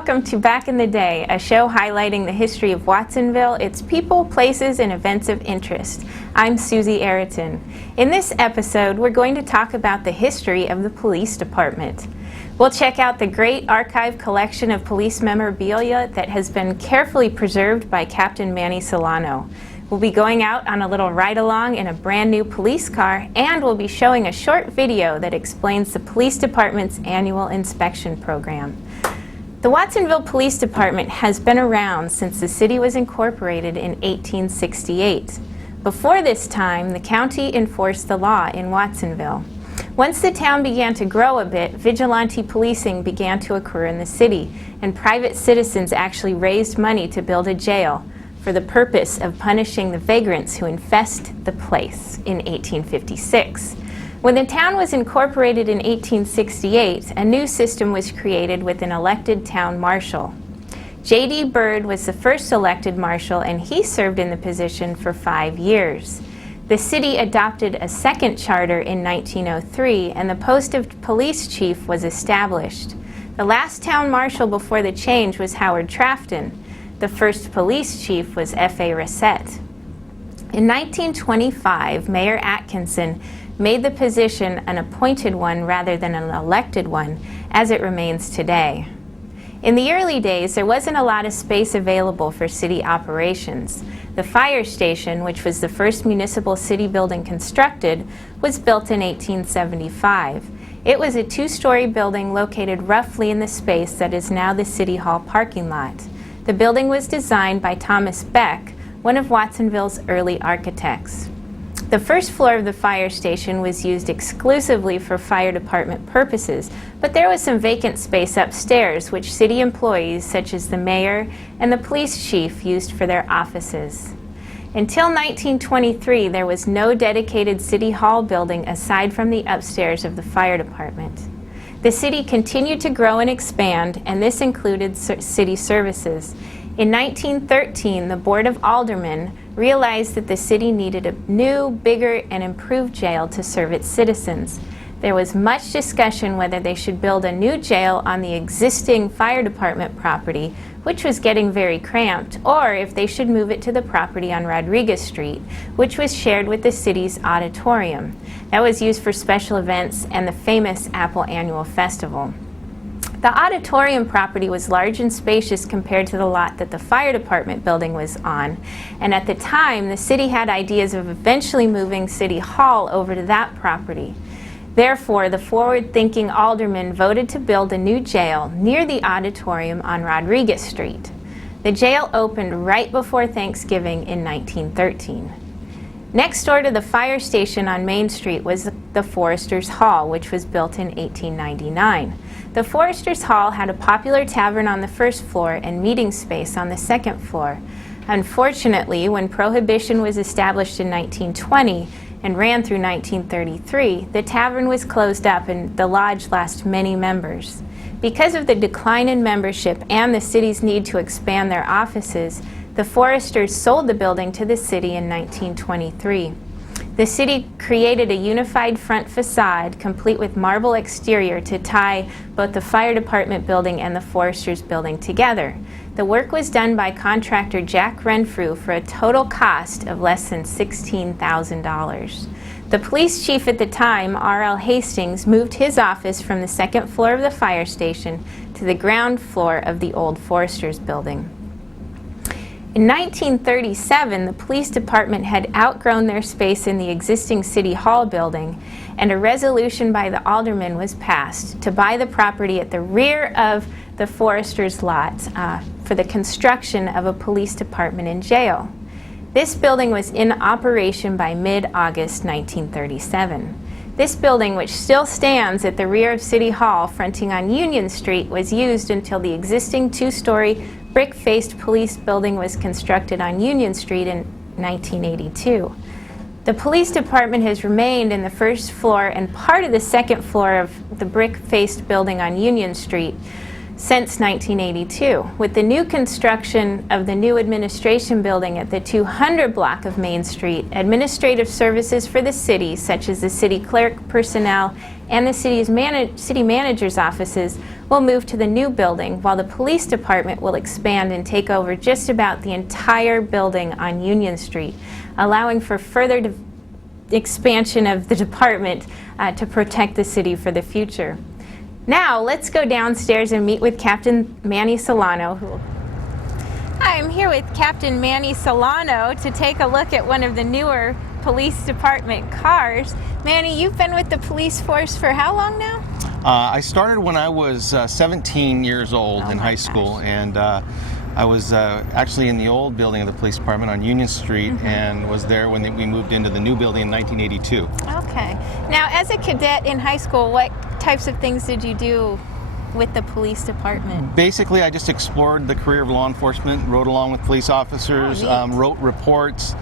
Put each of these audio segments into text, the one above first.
welcome to Back in the Day, a show highlighting the history of Watsonville, its people, places, and events of interest. I'm Suzi Merriman. In this episode, we're going to talk about the history of the police department. We'll check out the great archive collection of police memorabilia that has been carefully preserved by Captain Manny Solano. We'll be going out on a little ride-along in a brand new police car, and we'll be showing a short video that explains the police department's annual inspection program. The Watsonville Police Department has been around since the city was incorporated in 1868. Before this time, the county enforced the law in Watsonville. Once the town began to grow a bit, vigilante policing began to occur in the city, and private citizens actually raised money to build a jail for the purpose of punishing the vagrants who infest the place in 1856. When the town was incorporated in 1868, a new system was created with an elected town marshal. J.D. Bird was the first elected marshal, and he served in the position for 5 years. The city adopted a second charter in 1903, and the post of police chief was established. The last town marshal before the change was Howard Trafton. The first police chief was F.A. Reset. In 1925, Mayor Atkinson made the position an appointed one rather than an elected one, as it remains today. In the early days, there wasn't a lot of space available for city operations. The fire station, which was the first municipal city building constructed, was built in 1875. It was a two-story building located roughly in the space that is now the City Hall parking lot. The building was designed by Thomas Beck, one of Watsonville's early architects. The first floor of the fire station was used exclusively for fire department purposes, but there was some vacant space upstairs which city employees such as the mayor and the police chief used for their offices. Until 1923, there was no dedicated City Hall building aside from the upstairs of the fire department. The city continued to grow and expand, and this included city services. In 1913, the Board of Aldermen realized that the city needed a new, bigger, and improved jail to serve its citizens. There was much discussion whether they should build a new jail on the existing fire department property, which was getting very cramped, or if they should move it to the property on Rodriguez Street, which was shared with the city's auditorium. That was used for special events and the famous Apple Annual Festival. The auditorium property was large and spacious compared to the lot that the fire department building was on, and at the time the city had ideas of eventually moving City Hall over to that property. Therefore, the forward-thinking aldermen voted to build a new jail near the auditorium on Rodriguez Street. The jail opened right before Thanksgiving in 1913. Next door to the fire station on Main Street was the Forester's Hall, which was built in 1899. The Forester's Hall had a popular tavern on the first floor and meeting space on the second floor. Unfortunately, when Prohibition was established in 1920 and ran through 1933, the tavern was closed up and the lodge lost many members. Because of the decline in membership and the city's need to expand their offices, the Foresters sold the building to the city in 1923. The city created a unified front facade complete with marble exterior to tie both the fire department building and the Foresters building together. The work was done by contractor Jack Renfrew for a total cost of less than $16,000. The police chief at the time, R.L. Hastings, moved his office from the second floor of the fire station to the ground floor of the old Foresters building. In 1937, the police department had outgrown their space in the existing City Hall building, and a resolution by the aldermen was passed to buy the property at the rear of the Forester's lot for the construction of a police department and jail. This building was in operation by mid-August 1937. This building, which still stands at the rear of City Hall fronting on Union Street, was used until the existing two-story brick-faced police building was constructed on Union Street in 1982. The police department has remained in the first floor and part of the second floor of the brick-faced building on Union Street since 1982. With the new construction of the new administration building at the 200 block of Main Street, administrative services for the city, such as the city clerk, personnel, and the city manager's offices will move to the new building, while the police department will expand and take over just about the entire building on Union Street, allowing for further expansion of the department to protect the city for the future. Now, let's go downstairs and meet with Captain Manny Solano. Hi, I'm here with Captain Manny Solano to take a look at one of the newer police department cars. Manny, you've been with the police force for how long now? I started when I was 17 years old in high school, and I was actually in the old building of the police department on Union Street, and was there when we moved into the new building in 1982. Okay. Now, as a cadet in high school, what types of things did you do with the police department? Basically, I just explored the career of law enforcement, rode along with police officers, wrote reports,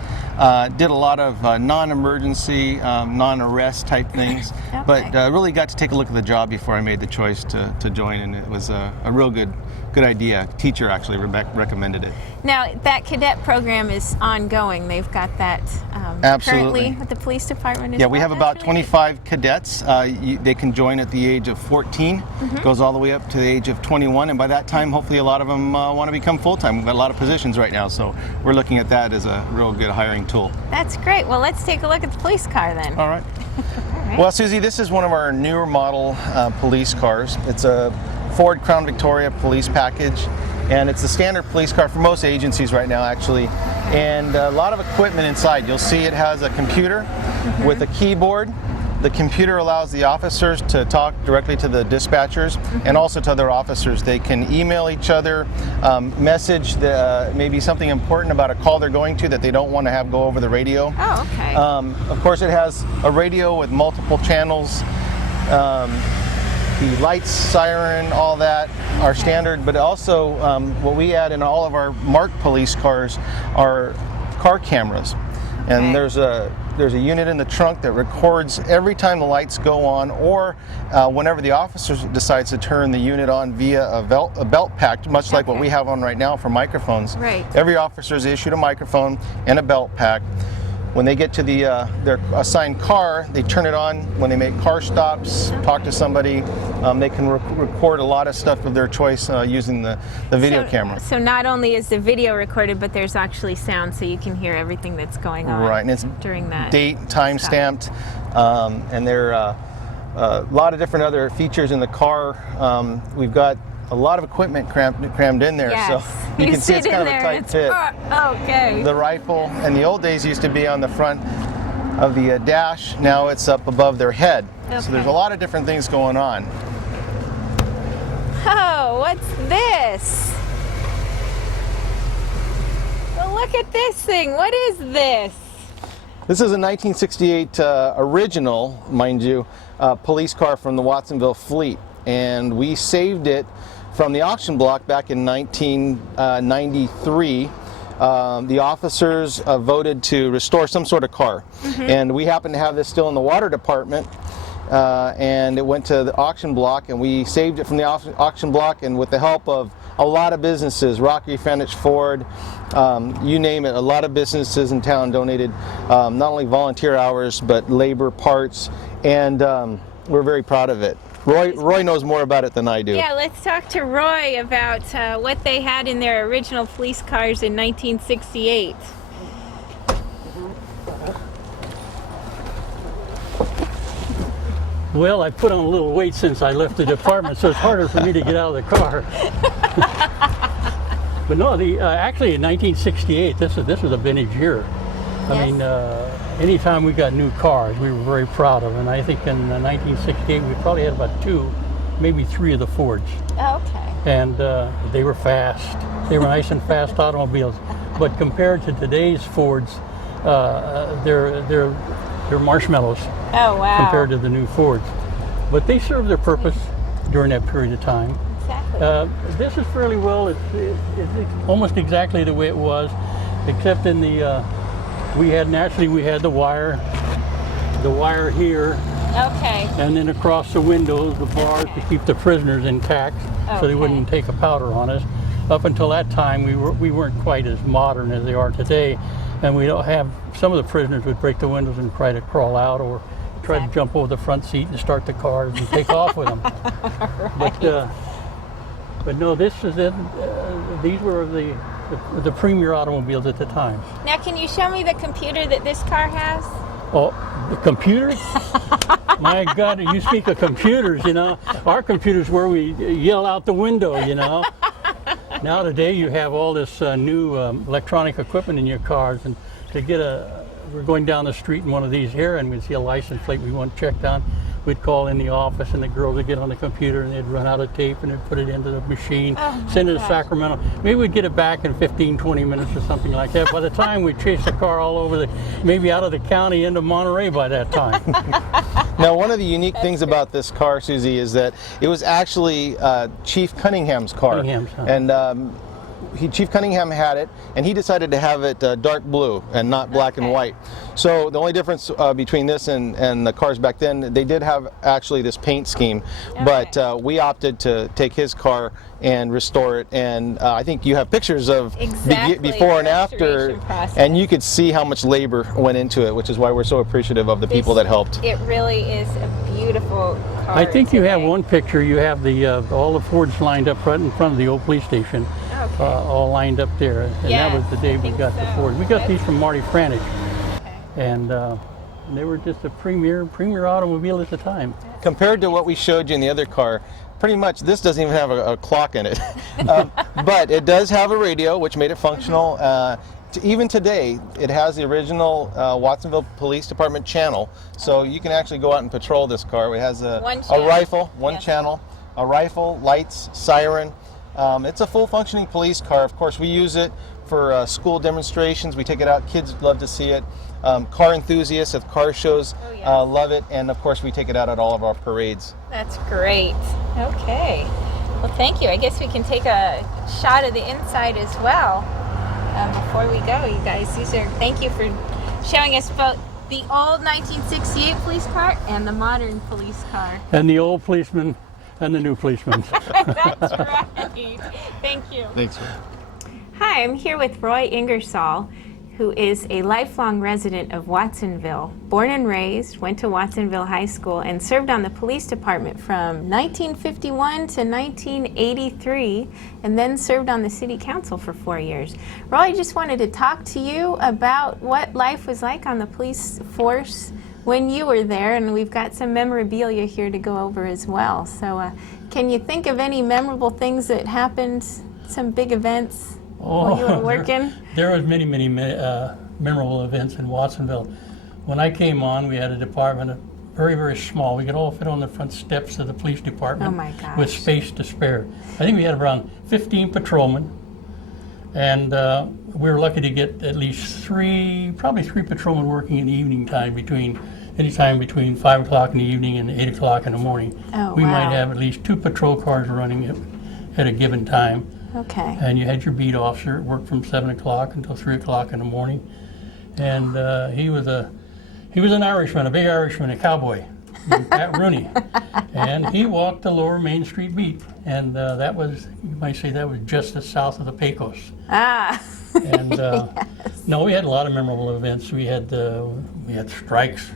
did a lot of non-emergency, non-arrest type things, but really got to take a look at the job before I made the choice to join, and it was a real good idea. A teacher actually recommended it. Now, that cadet program is ongoing. They've got that currently with the police department as well? Yeah, we have about 25 cadets. They can join at the age of 14, goes all the way up to the age of 21, and by that time, hopefully a lot of them want to become full-time. We've got a lot of positions right now, so we're looking at that as a real good hiring tool. That's great. Well, let's take a look at the police car then. All right. Well, Susie, this is one of our newer model police cars. It's a Ford Crown Victoria police package, and it's the standard police car for most agencies right now, actually, and a lot of equipment inside. You'll see it has a computer with a keyboard. The computer allows the officers to talk directly to the dispatchers and also to other officers. They can email each other, message maybe something important about a call they're going to that they don't want to have go over the radio. Oh, okay. Of course, it has a radio with multiple channels. The lights, siren, all that are standard, but also what we add in all of our marked police cars are car cameras. And there's a unit in the trunk that records every time the lights go on, or whenever the officer decides to turn the unit on via a belt pack, much like what we have on right now for microphones. Right. Every officer is issued a microphone and a belt pack. When they get to their assigned car, they turn it on. When they make car stops, talk to somebody, they can record a lot of stuff of their choice using the video camera. So not only is the video recorded, but there's actually sound, so you can hear everything that's going on. Right, and it's during that date, time stamped, and there are a lot of different other features in the car. We've got a lot of equipment crammed in there, so you can see it's kind of a tight fit. Okay. The rifle in the old days used to be on the front of the dash. Now it's up above their head. So there's a lot of different things going on. Oh, what's this? Well, look at this thing. What is this? This is a 1968 original, mind you, police car from the Watsonville fleet, and we saved it from the auction block back in 1993. The officers voted to restore some sort of car, and we happen to have this still in the water department, and it went to the auction block, and we saved it from the auction block, and with the help of a lot of businesses, Rocky Fenich Ford, you name it, a lot of businesses in town donated not only volunteer hours but labor, parts, and we're very proud of it. Roy knows more about it than I do. Yeah, let's talk to Roy about what they had in their original police cars in 1968. Well, I put on a little weight since I left the department, so it's harder for me to get out of the car. But no, actually in 1968, this was a vintage year. I mean, anytime we got new cars, we were very proud of, and I think in 1968 we probably had about 2, maybe 3 of the Fords. Okay. And they were fast. They were nice and fast automobiles. But compared to today's Fords, they're marshmallows. Oh, wow. Compared to the new Fords. But they served their purpose during that period of time. Exactly. This is fairly well. It's almost exactly the way it was, except in the we had the wire here. Okay. And then across the windows, the bars to keep the prisoners intact, so they wouldn't take a powder on us. Up until that time, we weren't quite as modern as they are today, and we don't have. Some of the prisoners would break the windows and try to crawl out, or try to jump over the front seat and start the cars and take off with them. Right. But no, this is it. These were the premier automobiles at the time. Now, can you show me the computer that this car has? Oh, the computers? My God, you speak of computers, you know. Our computers where we yell out the window, you know. Now today you have all this new electronic equipment in your cars, and to get we're going down the street in one of these here and we see a license plate we want checked on. We'd call in the office and the girls would get on the computer and they'd run out of tape and they'd put it into the machine, send it to Sacramento. Maybe we'd get it back in 15, 20 minutes or something like that. By the time we'd chase the car all over maybe out of the county into Monterey by that time. Now, one of the unique things about this car, Suzi, is that it was actually Chief Cunningham's car. Cunningham's, huh? And Chief Cunningham had it, and he decided to have it dark blue and not black and white. So the only difference between this and the cars back then, they did have actually this paint scheme, but we opted to take his car and restore it. And I think you have pictures of before and after, and you could see how much labor went into it, which is why we're so appreciative of the people that helped. It really is a beautiful car. I think you have one picture. You have all the Fords lined up right in front of the old police station. Okay. All lined up there, and that was the day we got the Ford. We got these from Marty Franich, and they were just a premier automobile at the time. Compared to what we showed you in the other car, pretty much this doesn't even have a clock in it, but it does have a radio, which made it functional. Even today, it has the original Watsonville Police Department channel, so you can actually go out and patrol this car. It has a rifle, one channel, a rifle, lights, siren. It's a full functioning police car. Of course, we use it for school demonstrations. We take it out. Kids love to see it. Car enthusiasts at car shows love it. And of course, we take it out at all of our parades. That's great. Okay. Well, thank you. I guess we can take a shot of the inside as well before we go, you guys. Thank you for showing us both the old 1968 police car and the modern police car. And the old policeman and the new policeman. That's right. Thank you. Thanks. Hi, I'm here with Roy Ingersoll, who is a lifelong resident of Watsonville. Born and raised, went to Watsonville High School, and served on the police department from 1951 to 1983, and then served on the city council for 4 years. Roy, I just wanted to talk to you about what life was like on the police force when you were there, and we've got some memorabilia here to go over as well. So can you think of any memorable things that happened, some big events while you were working? There was many memorable events in Watsonville. When I came on, we had a department, very, very small. We could all fit on the front steps of the police department with space to spare. I think we had around 15 patrolmen, and we were lucky to get at least probably three patrolmen working in the evening time anytime between 5 o'clock in the evening and 8 o'clock in the morning. We might have at least 2 patrol cars running at a given time. Okay. And you had your beat officer, worked from 7 o'clock until 3 o'clock in the morning. And he was an Irishman, a big Irishman, a cowboy, Pat Rooney. And he walked the lower Main Street beat. And that was, you might say, that was just as south of the Pecos. And no, we had a lot of memorable events. We had strikes,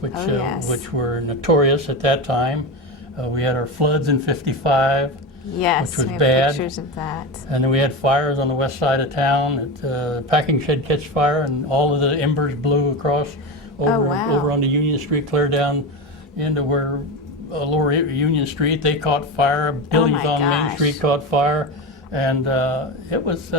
which were notorious at that time. We had our floods in '55. Yes, which was we have bad. pictures of that. And then we had fires on the west side of town. Packing shed catch fire, and all of the embers blew across over on the Union Street, clear down into where lower Union Street. They caught fire. Buildings on Main Street caught fire, and it was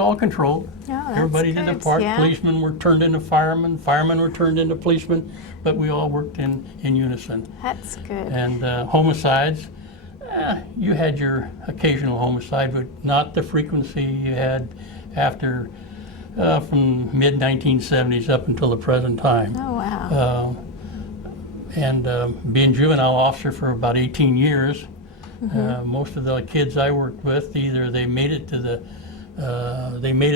all controlled. Oh, everybody did their part. Yeah. Policemen were turned into firemen. Firemen were turned into policemen. But we all worked in unison. That's good. And homicides. You had your occasional homicide, but not the frequency you had after from mid-1970s up until the present time. Oh, wow. Being juvenile officer for about 18 years, most of the kids I worked with, either they made it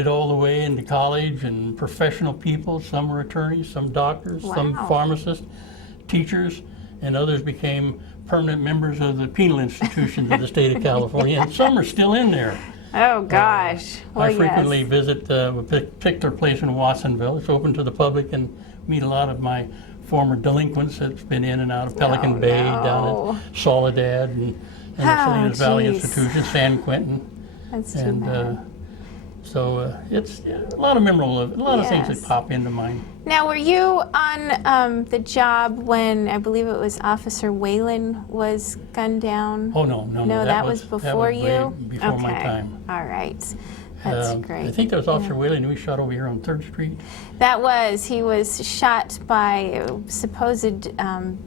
all the way into college and professional people. Some were attorneys, some doctors, some pharmacists, teachers, and others became permanent members of the penal institutions of the state of California, and some are still in there. Oh, gosh. I frequently visit a particular place in Watsonville. It's open to the public, and meet a lot of my former delinquents that's been in and out of Pelican Bay, down at Soledad, and the Salinas Valley Institution, San Quentin. That's too And bad. so it's a lot of memorable, a lot of things that pop into mind. Now, were you on the job when I believe it was Officer Whalen was gunned down? Oh, no. No, that was before you? Way before my time. All right. That's great. I think that was Officer Whalen who was shot over here on 3rd Street. That was. He was shot by a supposed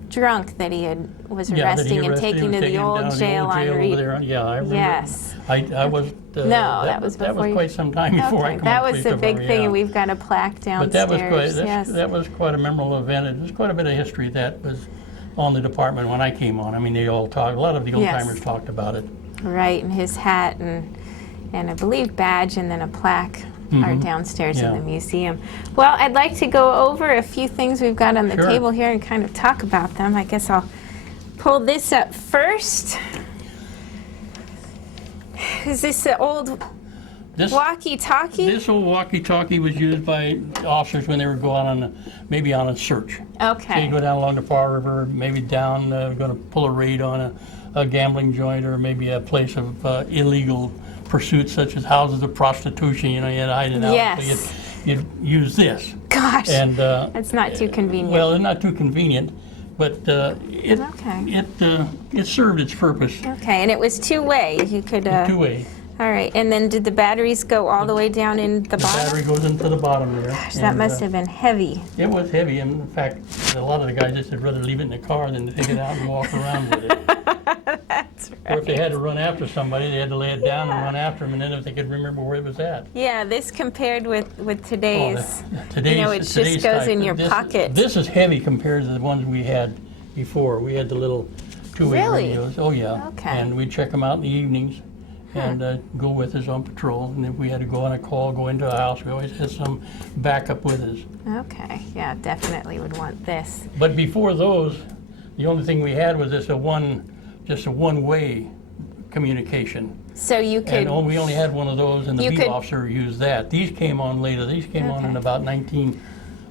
drunk that he was arresting and taking to the old jail on Reed. Yeah, I remember. Yes. I was. No, that was before That was you. quite some time before I Okay, come that on was the the police big department, thing, yeah. and we've got a plaque downstairs. But that was quite. Yes. That was quite a memorable event. And there's quite a bit of history that was on the department when I came on. I mean, they all talked. A lot of the old timers talked about it. Right, and his hat and I believe badge and then a plaque are downstairs in the museum. Well, I'd like to go over a few things we've got on the table here and kind of talk about them. I guess I'll pull this up first. Is this the old Walkie Talkie? This old Walkie Talkie was used by officers when they were going on maybe on a search. Okay. So you go down along the Far River, maybe down, going to pull a raid on a gambling joint or maybe a place of illegal pursuits such as houses of prostitution, you had hiding out. Yes. So you'd use this. Gosh, and that's not too convenient. Well, it's not too convenient, but it served its purpose. Okay, and it was two-way. You could... Two-way. All right, and then did the batteries go all the way down in the bottom? The battery goes into the bottom there. Gosh, that must have been heavy. It was heavy, and in fact, a lot of the guys just would rather leave it in the car than to take it out and walk around with it. That's right. Or if they had to run after somebody, they had to lay it down and run after them, and then if they could remember where it was at. Yeah, this compared with today's, it just today's goes type, in your pocket. This is heavy compared to the ones we had before. We had the little two-way radios. Oh, yeah. Okay. And we'd check them out in the evenings and go with us on patrol. And if we had to go on a call, go into a house, we always had some backup with us. Okay, yeah, definitely would want this. But before those, the only thing we had was just a one-way communication. So you could... And we only had one of those, and the beat officer used that. These came on later. These came on in about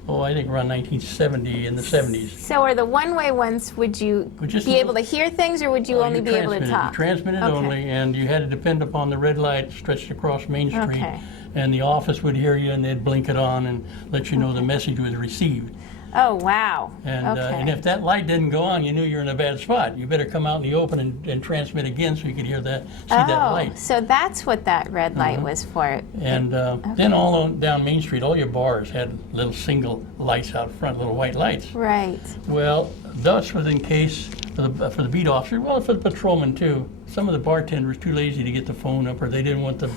I think around 1970, in the 70s. So are the one-way ones, would you be able to hear things, or would you only be able to talk? You transmitted only, and you had to depend upon the red light stretched across Main Street. Okay. And the office would hear you, and they'd blink it on and let you know the message was received. Oh, wow. And if that light didn't go on, you knew you were in a bad spot. You better come out in the open and transmit again so you could hear that, see that light. So that's what that red light was for. And then all down Main Street, all your bars had little single lights out front, little white lights. Right. Well, thus was in case for the beat officer, well, for the patrolman too. Some of the bartenders were too lazy to get the phone up, or they didn't want the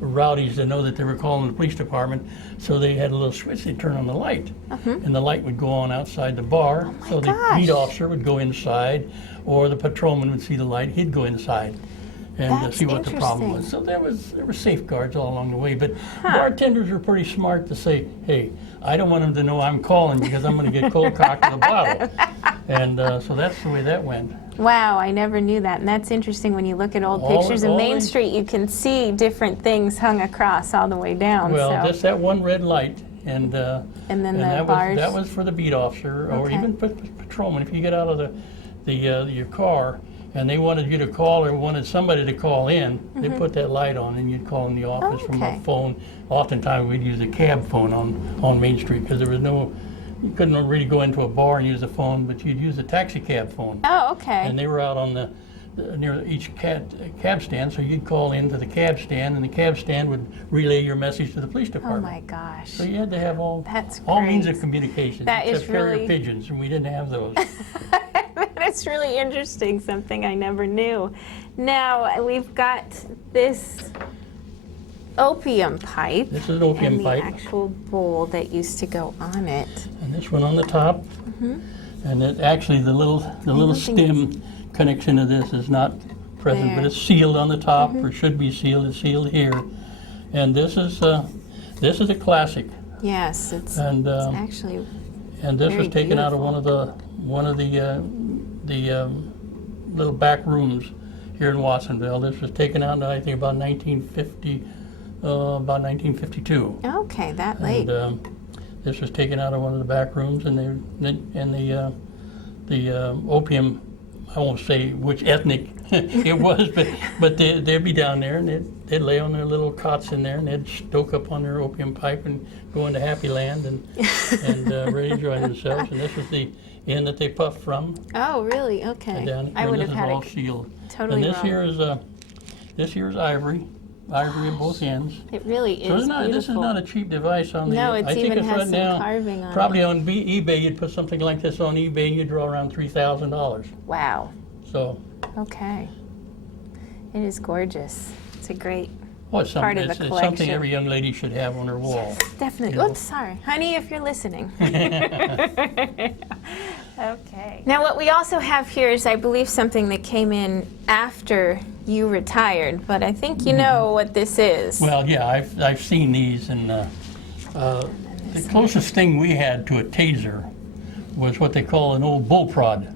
rowdies to know that they were calling the police department, so they had a little switch they'd turn on the light, and the light would go on outside the bar. So the beat officer would go inside, or the patrolman would see the light, he'd go inside and see what the problem was. So there were safeguards all along the way, but bartenders were pretty smart to say, hey, I don't want them to know I'm calling because I'm going to get cold cocked with a bottle. And so that's the way that went. Wow, I never knew that. And that's interesting when you look at old pictures of Main Street, you can see different things hung across all the way down. Well, just that one red light. And then the bars. That was for the beat officer, or even patrolman. If you get out of your car and they wanted you to call or wanted somebody to call in, they put that light on and you'd call in the office from a phone. Oftentimes we'd use a cab phone on Main Street because there was you couldn't really go into a bar and use a phone, but you'd use a taxi cab phone. Oh, okay. And they were out on near each cab stand, so you'd call into the cab stand, and the cab stand would relay your message to the police department. Oh my gosh. So you had to have all great. means of communication. That is except carrier really pigeons, and we didn't have those. That's really interesting, something I never knew. Now, we've got this opium pipe. This is an opium pipe. And the actual bowl that used to go on it. And this one on the top. And it actually, the little stem connection to this is not present, but it's sealed on the top, or should be sealed. It's sealed here. And this is a classic. Yes, it's actually. And this was taken out of one of the little back rooms here in Watsonville. This was taken out, I think, about 1952. Okay, that late. And This was taken out of one of the back rooms, and the opium, I won't say which ethnic it was, but they'd be down there, and they'd lay on their little cots in there, and they'd stoke up on their opium pipe and go into happy land and really enjoy themselves. And this was the inn that they puffed from. Oh, really? Okay. Down, I would have this had is all it sealed. totally And this wrong. here is ivory at both ends. It really is So it's not, beautiful. this is not a cheap device on the. No, it I think even it's has right some now, carving on probably it. on eBay, you'd put something like this on eBay and you'd draw around $3,000. Wow. So, Okay. It is gorgeous. It's a great, well, it's part of something, the it's something collection. every young lady should have on her wall. definitely. You know. Oops, sorry. Honey, if you're listening. Okay. Now what we also have here is, I believe, something that came in after you retired, but I think you know what this is. Well, yeah, I've seen these, and the closest thing we had to a taser was what they call an old bull prod.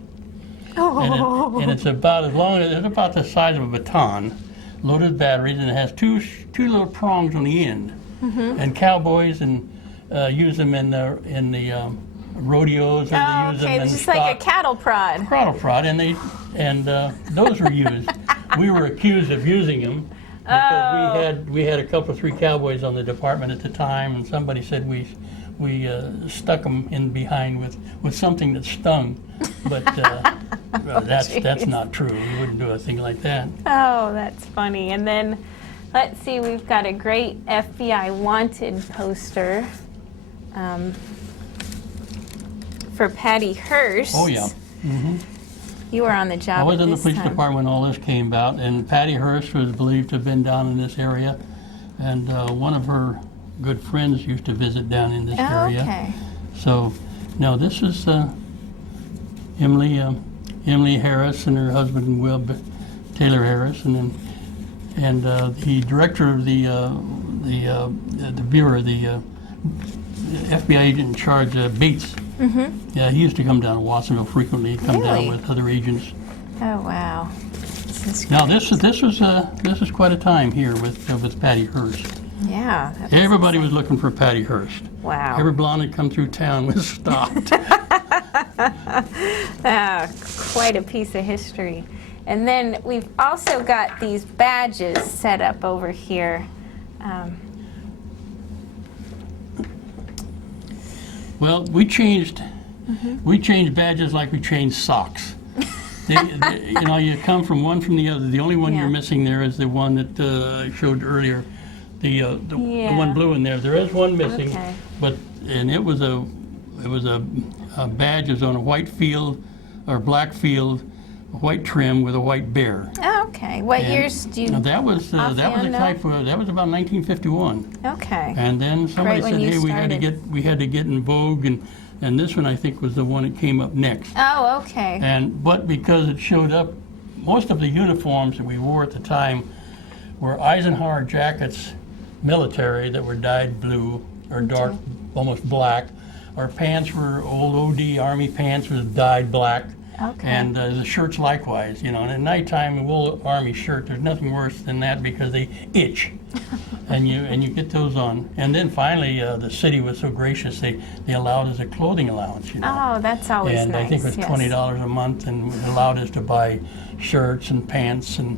Oh. And it's about as long as, it's about the size of a baton, loaded with batteries, and it has two little prongs on the end. And cowboys use them in the rodeos, or they Oh, use okay. them in It's just stock. like a cattle prod. Throttle prod, and those were used. We were accused of using them because we had a couple, 3 cowboys on the department at the time, and somebody said we stuck them in behind with something that stung, but well, that's not true. We wouldn't do a thing like that. Oh, that's funny. And then, let's see, we've got a great FBI wanted poster for Patty Hurst. Oh yeah. You were on the job I was at in the this police time. department when all this came about, and Patty Hurst was believed to have been down in this area, and one of her good friends used to visit down in this Oh, area. okay. So, no, this is Emily Harris and her husband Will Taylor Harris, and the director of the bureau, the FBI agent in charge, Bates. Yeah, he used to come down to Watsonville frequently. He'd come Really? down with other agents. Oh, wow. This is Now great. this was quite a time here with Patty Hurst. Yeah. that was Everybody was exciting. looking for Patty Hurst. Wow. Every blonde that come through town was stopped. Quite a piece of history. And then we've also got these badges set up over here. Well, we changed badges like we changed socks. You come from one from the other. The only one Yeah. you're missing there is the one that I showed earlier, the Yeah. one blue in there. There is one missing, Okay. and it was a badge. It was on a white field or black field, a white trim with a white bear. Oh, okay. What And years do you? that was a offhand know? type of, that was about 1951. Okay. And then somebody Right when said, you hey, we had to get in vogue, and this one I think was the one that came up next. Oh, okay. But because it showed up, most of the uniforms that we wore at the time were Eisenhower jackets, military, that were dyed blue or dark, almost black. Our pants were old OD Army pants with dyed black. Okay. And the shirts likewise, And at nighttime, a wool Army shirt, there's nothing worse than that because they itch. and you get those on. And then finally, the city was so gracious, they allowed us a clothing allowance, Oh, that's always and nice. I think it was yes. $20 a month, and it allowed us to buy shirts and pants, and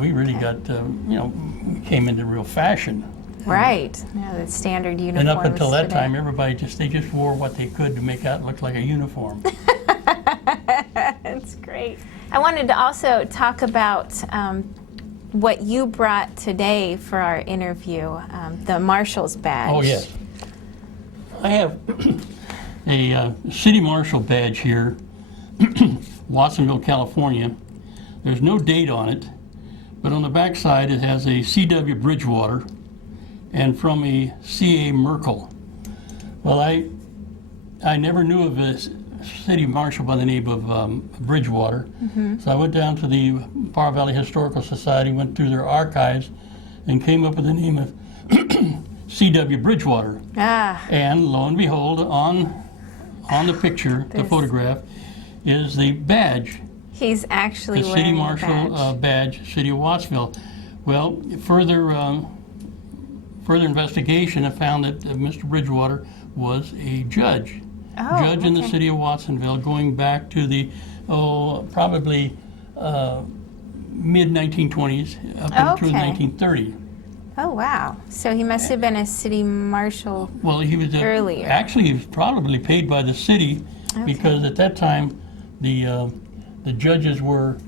we really got, we came into real fashion. Right. Yeah, the standard uniforms. And up until that today. time, everybody they just wore what they could to make out look like a uniform. That's great. I wanted to also talk about what you brought today for our interview, the Marshal's badge. Oh, yes. I have a city marshal badge here, Watsonville, California. There's no date on it, but on the back side it has a C.W. Bridgewater and from a C.A. Merkel. Well, I never knew of a city marshal by the name of Bridgewater, so I went down to the Par Valley Historical Society, went through their archives, and came up with the name of C.W. Bridgewater. Ah, And lo and behold, on the picture, the photograph, is the badge, he's actually the wearing city a marshal badge. badge, City of Wattsville. Well, further further investigation, I found that Mr. Bridgewater was a judge. Judge in the city of Watsonville, going back to the, probably mid-1920s up until 1930. Oh, wow. So he must have been a city marshal Well, he was earlier. Actually, he was probably paid by the city because at that time the judges were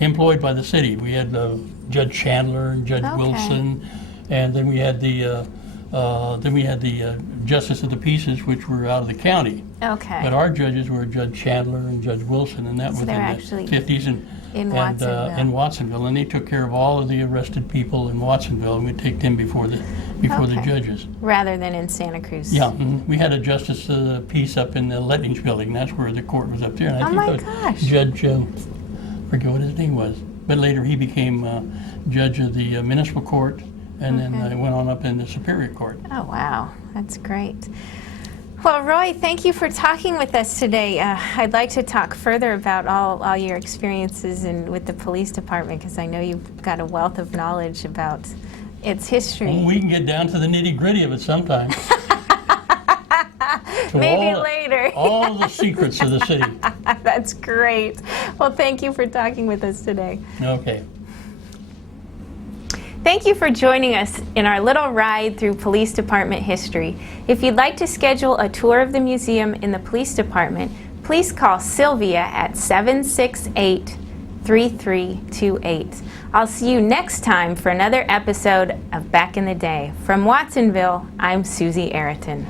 employed by the city. We had Judge Chandler and Judge Wilson, and then we had the Justice of the Peace, which were out of the county. Okay. But our judges were Judge Chandler and Judge Wilson, and that was in the 50s in Watsonville. In Watsonville, and they took care of all of the arrested people in Watsonville, and we'd take them before the judges. Rather than in Santa Cruz. Yeah, we had a Justice of the Peace up in the Letnings building. That's where the court was up there. And I think gosh. Judge, forget what his name was, but later he became judge of the municipal court, and then went on up in the Superior Court. Oh, wow. That's great. Well, Roy, thank you for talking with us today. I'd like to talk further about all your experiences with the police department, because I know you've got a wealth of knowledge about its history. Well, we can get down to the nitty-gritty of it sometime. Maybe later. All the secrets of the city. That's great. Well, thank you for talking with us today. Okay. Thank you for joining us in our little ride through police department history. If you'd like to schedule a tour of the museum in the police department, please call Sylvia at 768-3328. I'll see you next time for another episode of Back in the Day. From Watsonville, I'm Suzi Merriman.